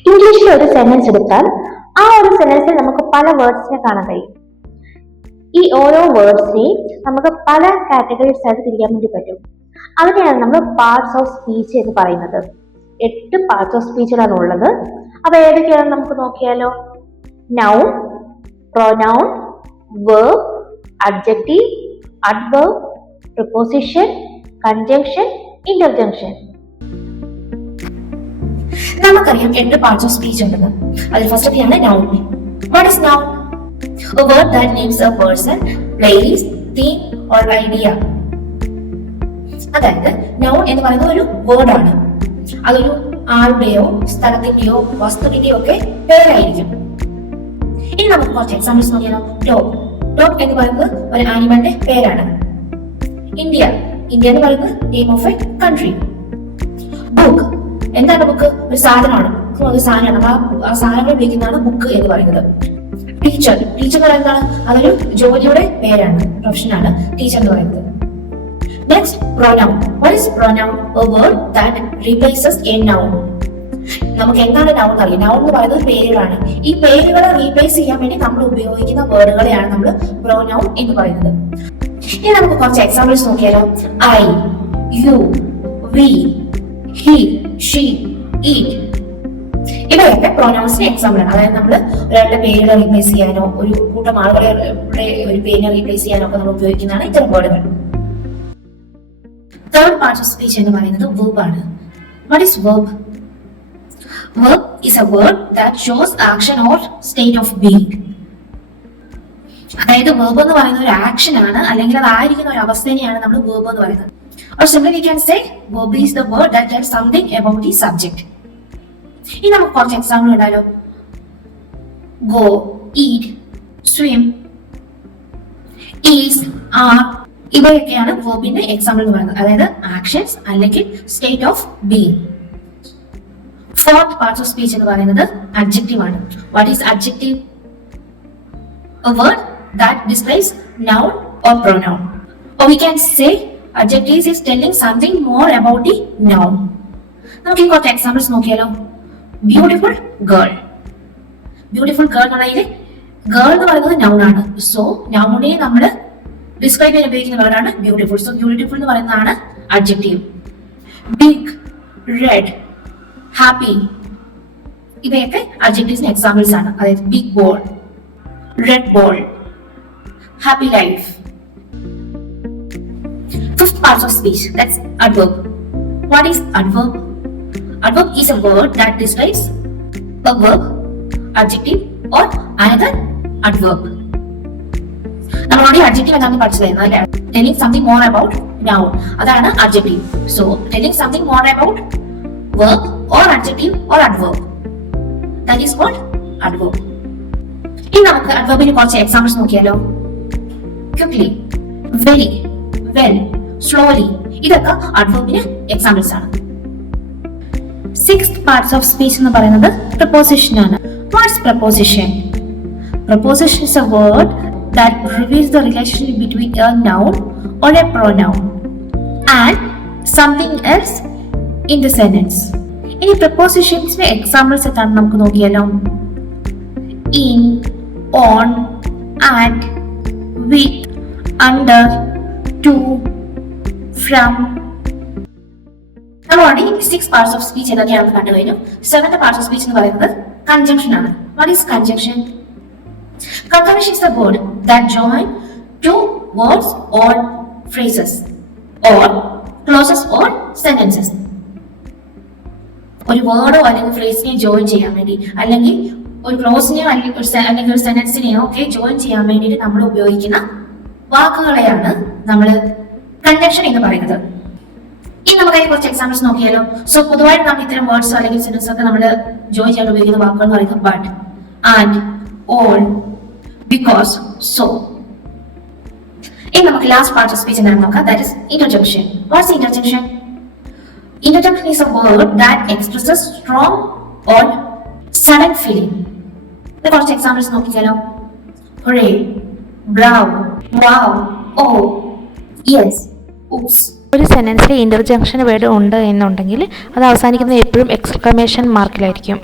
ഇംഗ്ലീഷിൽ ഒരു സെന്റൻസ് എടുത്താൽ ആ ഒരു സെന്റൻസിൽ നമുക്ക് പല വേർഡ്സിനെ കാണാൻ കഴിയും. ഈ ഓരോ വേർഡ്സിനെയും നമുക്ക് പല കാറ്റഗറീസ് ആയിട്ട് തിരിക്കാൻ വേണ്ടി പറ്റും. അതിനെയാണ് നമ്മൾ പാർട്സ് ഓഫ് സ്പീച്ച് എന്ന് പറയുന്നത്. 8 പാർട്സ് ഓഫ് സ്പീച്ചുകളാണ് ഉള്ളത്. അവ ഏതൊക്കെയാണെന്ന് നമുക്ക് നോക്കിയാലോ. Noun, pronoun, verb, adjective, adverb, preposition, conjunction, interjection. നമുക്കറിയാം 8 പാർട്സ് ഓഫ് സ്പീച്ച് ഉണ്ടെന്ന്. അതിൽ ഫസ്റ്റത്തെയാണ് noun. What is noun? A word that names a person, place, thing or idea. അതായത് നൗൺ എന്ന് പറയുന്നത് ഒരു വേർഡാണ്. അതൊരു ആളുടെയോ സ്ഥലത്തിന്റെയോ വസ്തുവിന്റെയോ ഒക്കെ പേരായിരിക്കും. ഇനി നമുക്ക് കുറച്ച് എക്സാമ്പിൾസ് നോക്കിയാലോ. ഡോഗ്. ഡോഗ് എന്ന് പറയുന്നത് ഒരു ആനിമലിന്റെ പേരാണ്. ഇന്ത്യ. ഇന്ത്യ എന്ന് പറയുന്നത് name of A country. Book. എന്താണ് ബുക്ക്? ഒരു സാധനമാണ്. ഒരു സാധനമാണ്. ആ സാധനങ്ങൾ വിളിക്കുന്നതാണ് ബുക്ക് എന്ന് പറയുന്നത്. ടീച്ചർ. ടീച്ചർ എന്ന് പറയുന്നതാണ് അതൊരു ജോലിയുടെ പേരാണ്, പ്രൊഫഷനാണ് ടീച്ചർ എന്ന് പറയുന്നത്. Next, pronoun. What is pronoun? A word that replaces A noun. നമുക്ക് എന്താണ് നൗൺ അറിയാം. നൗൺ എന്ന് പറയുന്നത് പേരുകളാണ്. ഈ പേരുകളെ റീപ്ലേസ് ചെയ്യാൻ വേണ്ടി നമ്മൾ ഉപയോഗിക്കുന്ന വേർഡുകളെയാണ് നമ്മൾ പ്രൊനൗൺ എന്ന് പറയുന്നത്. ഇനി നമുക്ക് കുറച്ച് എക്സാമ്പിൾസ് നോക്കിയാലോ. I, you, we, he, she, it. ഇവയൊക്കെ പ്രൊനൗൺസിന്റെ എക്സാമ്പിൾ ആണ്. അതായത് നമ്മൾ ഒരാളുടെ പേരുകളെ റീപ്ലേസ് ചെയ്യാനോ ഒരു കൂട്ടം ആളുകളുടെ ഒരു പേരിനെ റീപ്ലേസ് ചെയ്യാനോ ഒക്കെ നമ്മൾ ഉപയോഗിക്കുന്നതാണ് ഇത്തരം വേർഡുകൾ. തേർഡ് പാർട്ട് ഓഫ് സ്പീച്ച് എന്ന് പറയുന്നത് verb ആണ്. What is verb? Verb is a word that shows action or state of being. അതായത് verb എന്ന് പറയുന്ന ഒരു ആക്ഷൻ ആണ്, അല്ലെങ്കിൽ അതായിരിക്കുന്ന ഒരു അവസ്ഥയെയാണ് നമ്മൾ verb എന്ന് പറയുന്നത്. Or simply we can say verb is the word that tells something about the subject. ഇനി നമുക്ക് കുറച്ച് എക്സാമ്പിൾ ഉണ്ടായാലോ. Go, eat, swim, is, are. ഇവയൊക്കെയാണ് വെർബിന്റെ എക്സാമ്പിൾ എന്ന് പറയുന്നത്. അതായത് ആക്ഷൻസ് അല്ലെങ്കിൽ state of being. Fourth parts of speech എന്ന് പറയുന്നത് അഡ്ജക്റ്റീവ് ആണ്. What is adjective? A word that describes noun or pronoun. Or we can say adjectives is telling something more about the noun. നമുക്ക് കുറച്ച് examples നോക്കിയാലോ. Beautiful girl. Beautiful girl എന്നുള്ളതിൽ girl എന്ന് പറയുന്നത് noun ആണ്. സോ നൗണിനെ നമ്മൾ describe ചെയ്യാൻ ഉപയോഗിക്കുന്ന വേർഡാണ് ബ്യൂട്ടിഫുൾ. സോ ബ്യൂട്ടിഫുൾ എന്ന് പറയുന്നതാണ് അഡ്ജക്റ്റീവ്. Big, red, happy. ഇവയൊക്കെ അഡ്ജക്റ്റീവ്സിന് എക്സാമ്പിൾസ് ആണ്. അതായത് big ball, red ball, happy life. Fifth part of speech, that's adverb. What is adverb? Adverb is a word that describes a verb, adjective or another adverb. നമ്മൾ already adjective എന്നാണ് പഠിച്ചതായിരുന്നു അല്ലേ. Telling something more about noun, അതാണ് adjective. So telling something more about verb or adjective or adverb, that is called adverb. ഇനി നമുക്ക് adverbിന് കുറച്ച് examples നോക്കിയാലോ. Quickly, very, well, slowly. ഇതൊക്കെ adverbിന് എക്സാമ്പിൾസ് ആണ്. സിക്സ്ത് പാർട്സ് ഓഫ് സ്പീച്ച് എന്ന് പറയുന്നത് പ്രപ്പോസിഷൻ ആണ്. What's preposition? Preposition is a word that reveals the relationship between a noun or a pronoun and something else in the sentence. ഇനി പ്രപ്പോസിഷൻസിന്റെ examples എന്താണ് നമുക്ക് നോക്കിയാലോ. in, on, at, with, under, to, from. നമ്മൾ already 6 parts of speech ഏതൊക്കെയാണെന്ന് കണ്ടു കഴിഞ്ഞു. 7th parts of speech എന്ന് പറയുന്നത് കൺജങ്ഷൻ ആണ്. What is conjunction? Conjunction is a word that join two words or phrases or clauses or sentences. ഒരു വേർഡോ അല്ലെങ്കിൽ ഫ്രേസിനെയോ join ചെയ്യാൻ വേണ്ടി, അല്ലെങ്കിൽ ഒരു ക്ലോസിനെയോ അല്ലെങ്കിൽ ഒരു സെന്റൻസിനെയോ ഒക്കെ ജോയിൻ ചെയ്യാൻ വേണ്ടിയിട്ട് നമ്മൾ ഉപയോഗിക്കുന്ന വാക്കുകളെയാണ് നമ്മൾ കൺജങ്ഷൻ എന്ന് പറയുന്നത്. ഇനി നമുക്ക് അതിന് കുറച്ച് എക്സാമ്പിൾസ് നോക്കിയാലോ. സോ പൊതുവായിട്ട് നമ്മൾ ഇത്തരം വേർഡ്സ് അല്ലെങ്കിൽ സെന്റൻസ് ഒക്കെ നമ്മൾ ജോയിൻ ചെയ്യാൻ ഉപയോഗിക്കുന്ന വാക്കുകൾ എന്ന് പറയുന്നത് but, and, all, because, so. ഇനി നമുക്ക് ലാസ്റ്റ് പാർട്ട് ഓഫ് സ്പീച്ച് എന്താണെന്ന് നോക്കാം. That is interjection. What's interjection? Interjection is a word that expresses strong or sudden feeling. കുറച്ച് എക്സാമ്പിൾസ് നോക്കിയാലോ. Hooray, bravo, wow, oh, yes, oops. ഒരു സെന്റൻസിൽ ഇന്റർജങ്ഷൻ word ഉണ്ട് എന്നുണ്ടെങ്കിൽ അത് അവസാനിക്കുന്നത് എപ്പോഴും എക്സ്ക്ലമേഷൻ മാർക്കിലായിരിക്കും.